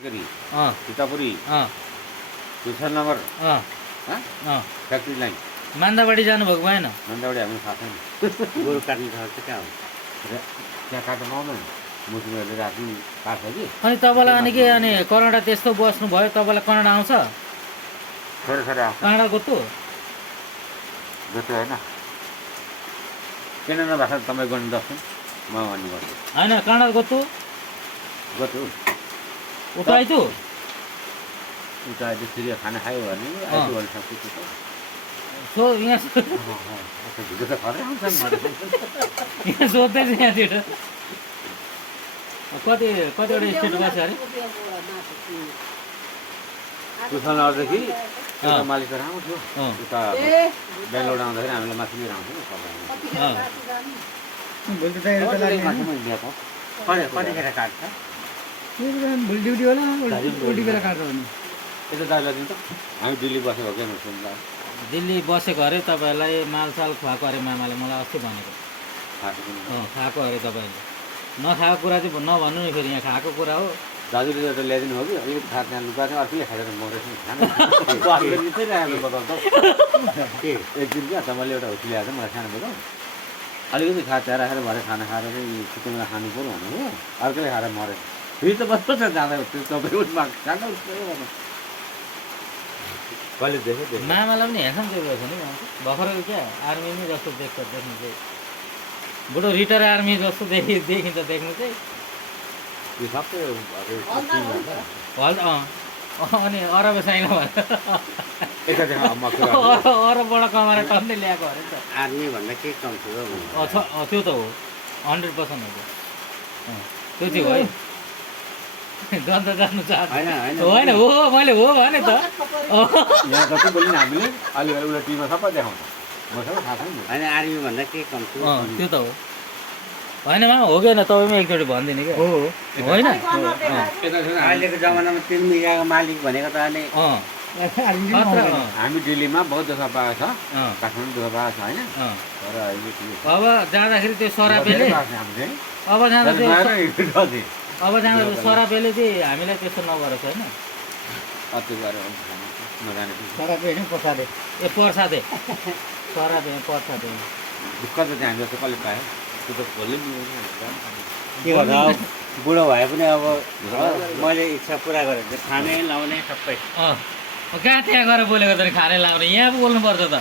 गरी अँ सीतापुरी अँ 2 नम्बर अँ अँ फ्याक्ट्री लाइन मान्दाबाडी जानुभएको भएन? नन्दबाडी हामी थाहा छैन। गोरु काट्ने ठाउँ चाहिँ कहाँ हो? त्यहाँ काट्न पाउँदैन मुस्लिमहरूले राति काट्छ कि अनि तपाईँलाई अनि के अनि कनाडा त्यस्तो बस्नुभयो, तपाईँलाई कनाडा आउँछ? छोरी छोरी आउँछ कनाडा गोतु? जति होइन किन नभाषा तपाईँ गर्नु दर्शन म भन्नुपर्छ होइन कनाडा गोतु गतो उता आइतु? उता अहिले फेरि खाना खायो भने आइतो गर्न सक्छु त्यो त सो यहाँ ढिलो त खरै आउँछ यहाँ सोध्दैछु यहाँतिर कतिवटा स्टेट बस्यो अरे? कुसनदेखि उता मालिकहरू आउँथ्यो अँ उता बेङ्गलोर आउँदाखेरि हामीलाई माथि लिएर आउँथ्यो नि अँ कतिखेर काट्छ भोलि ड्युटी होला उल्टी बेला काट्छ भने यता दाइलाई दिन्छ हामी दिल्ली बसेको क्या सुन्दा दिल्ली बसेको अरे तपाईँलाई मालसाल खुवाएको अरे मामाले मलाई अस्ति भनेको। खाएको पनि खाएको अरे तपाईँले नखाएको कुरा चाहिँ नभन्नु नि फेरि, यहाँ खाएको कुरा हो। दाजुले एउटा ल्याइदिनु हो कि अलिकति खाएर त्यहाँ लुगा चाहिँ अर्कै खाएर मरेछ खानु बताउँछ एक दिन क्या तपाईँले एउटा होटल ल्याएको मलाई खानु बताउँ अलिकति खाएर राखेर भरे खाना खाएर चाहिँ चिकनलाई खानु पऱ्यो भने हो अर्कैले खाएर मरेछ फेरि त बस्छ जाँदा त्यो तपाईँ खानु कहिले देखेँ मामालाई पनि हेर्छन् त्यो रहेछ नि भर्खरको क्या आर्मी जस्तो देख्छ देख्नु चाहिँ, बुढो रिटायर आर्मी जस्तो देखिन्छ देख्नु चाहिँ। यो सबै हल अनि अरब छैन अरबबाट कमाएर टन्नै ल्याएको अरे नि त। आर्मी भन्दा केही कम थियो त्यो त हो 100% हो त्यो चाहिँ हो है। गन्त जानु चाहन्छ होइन हो मैले हो भने त यहाँ जति बोल्यो हामीले अलिअलि उसले टिभीमा सबै देखाउँछ म सबै थाहा छैन होइन आर्मी भन्दा केही कम थियो त्यो त हो होइन मा हो कि होइन तपाईँ पनि एकचोटि भनिदिने क्या होइन। अहिलेको जमानामा 3 बिघाको मालिक भनेको त अहिले हामी दिल्लीमा बहुत दुःख पाएको छ काठमाडौँ दुःख पाएको छ होइन तर अहिले अब जाँदाखेरि त्यो सरापेले अब जाँदा सरापेले चाहिँ हामीलाई त्यस्तो नगरेको होइन। अति गरेर नजाने सरापे होइन प्रसादे ए पर्सादे सरापे पर्सादे दुःख त चाहिँ हामीले चाहिँ कहिले पायो त्यो त भोलि के गर्दा बुढो भए पनि अब मैले इच्छा पुरा गरेँ खाने लाउने सबै कहाँ त्यहाँ गएर बोलेको त खाने लाउने यहाँ पो बोल्नुपर्छ त।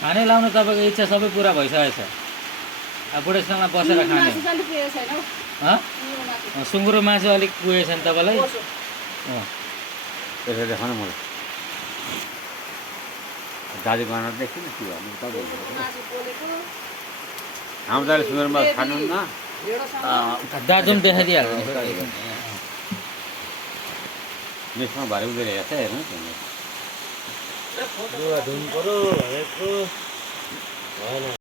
खाने लाउनु तपाईँको इच्छा सबै पुरा भइसकेको छ। अब बुढेसकालमा बसेर खाने सुँगुरो मासु अलिक पुगेको छ नि तपाईँलाई? त्यसरी देखाउनु मलाई दाजु गर्न देखिन के भन्नु तपाईँ हाम्रो दाले सुँगुरो मासु खानुहुन्न दाजु पनि देखाइदिइहाल्नु नेक्स्टमा भरे उनीहरू हेर्छ हेर्नु धुन पऱ्यो भनेको भएन।